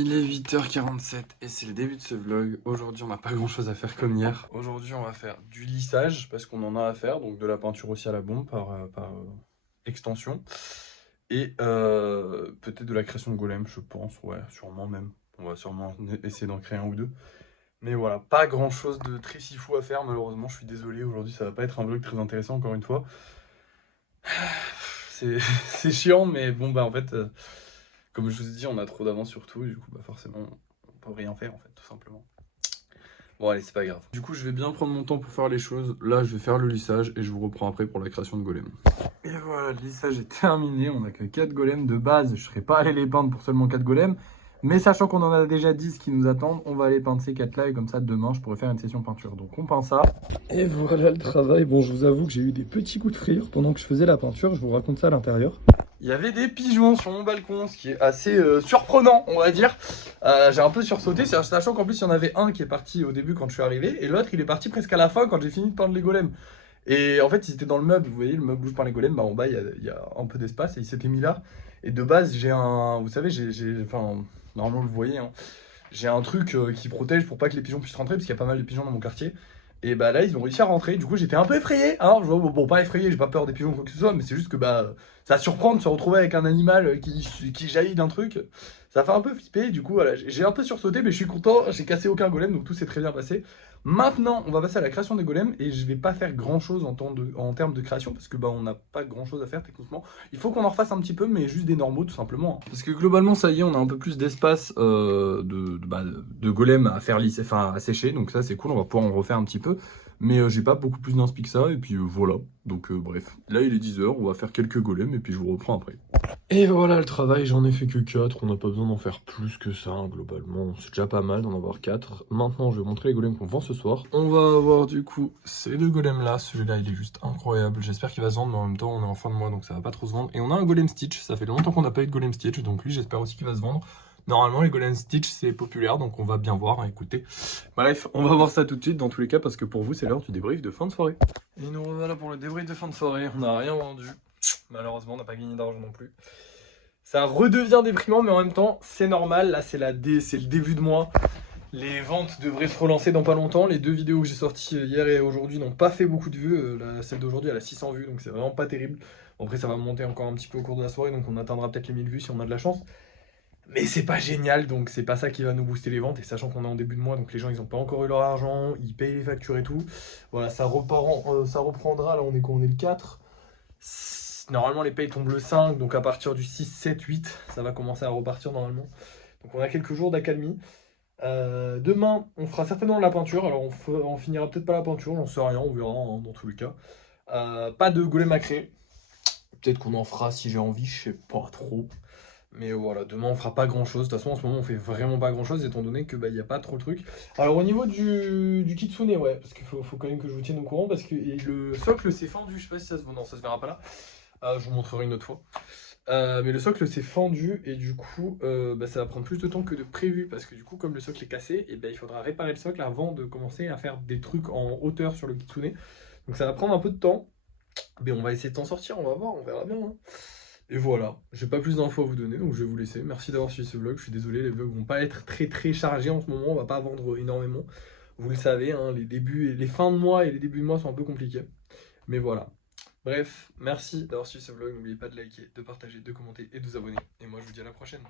Il est 8h47 et c'est le début de ce vlog. Aujourd'hui, on n'a pas grand chose à faire comme hier. Aujourd'hui, on va faire du lissage parce qu'on en a à faire, donc de la peinture aussi à la bombe par extension. Et peut-être de la création de golem, je pense. Ouais, sûrement même. On va sûrement essayer d'en créer un ou deux. Mais voilà, pas grand chose de très si fou à faire, malheureusement. Je suis désolé. Aujourd'hui, ça va pas être un vlog très intéressant, encore une fois. C'est c'est chiant, mais bon, bah en fait. Comme je vous ai dit, on a trop d'avance sur tout, et du coup, bah forcément, on peut rien faire, en fait, tout simplement. Bon, allez, c'est pas grave. Du coup, je vais bien prendre mon temps pour faire les choses. Là, je vais faire le lissage, et je vous reprends après pour la création de golems. Et voilà, le lissage est terminé. On a que 4 golems de base. Je serais pas allé les peindre pour seulement 4 golems. Mais sachant qu'on en a déjà 10 qui nous attendent, on va aller peindre ces 4-là, et comme ça, demain, je pourrais faire une session peinture. Donc, on peint ça. Et voilà le travail. Bon, je vous avoue que j'ai eu des petits coups de frire pendant que je faisais la peinture. Je vous raconte ça à l'intérieur. Il y avait des pigeons sur mon balcon, ce qui est assez surprenant, on va dire. J'ai un peu sursauté, sachant qu'en plus il y en avait un qui est parti au début quand je suis arrivé, et l'autre il est parti presque à la fin quand j'ai fini de peindre les golems. Et en fait ils étaient dans le meuble, vous voyez le meuble où je peins les golems, bah en bas il y a un peu d'espace et il s'était mis là. Et de base j'ai un, vous savez, enfin normalement vous le voyez, hein, j'ai un truc qui protège pour pas que les pigeons puissent rentrer, parce qu'il y a pas mal de pigeons dans mon quartier. Et bah là, ils ont réussi à rentrer. Du coup, j'étais un peu effrayé. Hein, bon, pas effrayé, j'ai pas peur des pigeons ou quoi que ce soit, mais c'est juste que bah, ça surprend de se retrouver avec un animal qui jaillit d'un truc. Ça fait un peu flipper. Du coup, voilà, j'ai un peu sursauté, mais je suis content. J'ai cassé aucun golem, donc tout s'est très bien passé. Maintenant, on va passer à la création des golems. Et je vais pas faire grand chose en termes de création, parce que bah, on n'a pas grand chose à faire techniquement. Il faut qu'on en refasse un petit peu, mais juste des normaux, tout simplement. Parce que globalement, ça y est, on a un peu plus d'espace de golem à faire lisser, enfin à sécher. Donc ça, c'est cool, on va pouvoir en refaire un petit peu. Mais j'ai pas beaucoup plus d'inspi que ça, et puis voilà. Donc bref, là il est 10h, on va faire quelques golems, et puis je vous reprends après. Et voilà le travail, j'en ai fait que 4, on n'a pas besoin d'en faire plus que ça, hein, globalement. C'est déjà pas mal d'en avoir 4. Maintenant, je vais vous montrer les golems qu'on vend ce soir. On va avoir du coup ces deux golems là, celui-là il est juste incroyable. J'espère qu'il va se vendre, mais en même temps on est en fin de mois, donc ça va pas trop se vendre. Et on a un golem Stitch, ça fait longtemps qu'on n'a pas eu de golem Stitch, donc lui j'espère aussi qu'il va se vendre. Normalement, les Golden Stitch, c'est populaire, donc on va bien voir, hein, écoutez. Bref, on va voir ça tout de suite, dans tous les cas, parce que pour vous, c'est l'heure du débrief de fin de soirée. Et nous revoilà pour le débrief de fin de soirée. On n'a rien vendu. Malheureusement, on n'a pas gagné d'argent non plus. Ça redevient déprimant, mais en même temps, c'est normal. Là, c'est le début de mois. Les ventes devraient se relancer dans pas longtemps. Les deux vidéos que j'ai sorties hier et aujourd'hui n'ont pas fait beaucoup de vues. Celle d'aujourd'hui, elle a 600 vues, donc c'est vraiment pas terrible. Bon, après, ça va monter encore un petit peu au cours de la soirée, donc on atteindra peut-être les 1000 vues si on a de la chance. Mais c'est pas génial, donc c'est pas ça qui va nous booster les ventes. Et sachant qu'on est en début de mois, donc les gens ils ont pas encore eu leur argent, ils payent les factures et tout. Voilà, ça reprendra, là on est quoi? On est le 4. Normalement les payes tombent le 5, donc à partir du 6, 7, 8, ça va commencer à repartir normalement. Donc on a quelques jours d'accalmie. Demain, on fera certainement de la peinture. Alors on finira peut-être pas la peinture, j'en sais rien, on verra hein, dans tous les cas. Pas de golem à créer. Peut-être qu'on en fera si j'ai envie, je sais pas trop. Mais voilà, demain on fera pas grand chose. De toute façon, en ce moment on fait vraiment pas grand chose étant donné que bah, y a pas trop de trucs. Alors au niveau du kitsune, ouais, parce qu'il faut quand même que je vous tienne au courant parce que et le socle s'est fendu. Je sais pas si ça se voit, non, ça se verra pas là. Je vous montrerai une autre fois. Mais le socle s'est fendu et du coup bah, ça va prendre plus de temps que de prévu parce que du coup comme le socle est cassé, et ben il faudra réparer le socle avant de commencer à faire des trucs en hauteur sur le kitsune. Donc ça va prendre un peu de temps. Mais on va essayer de t'en sortir, on va voir, on verra bien. Hein. Et voilà, j'ai pas plus d'infos à vous donner, donc je vais vous laisser. Merci d'avoir suivi ce vlog, je suis désolé, les vlogs vont pas être très chargés en ce moment, on va pas vendre énormément. Vous le savez, hein, les débuts et les fins de mois et les débuts de mois sont un peu compliqués. Mais voilà. Bref, merci d'avoir suivi ce vlog, n'oubliez pas de liker, de partager, de commenter et de vous abonner. Et moi je vous dis à la prochaine.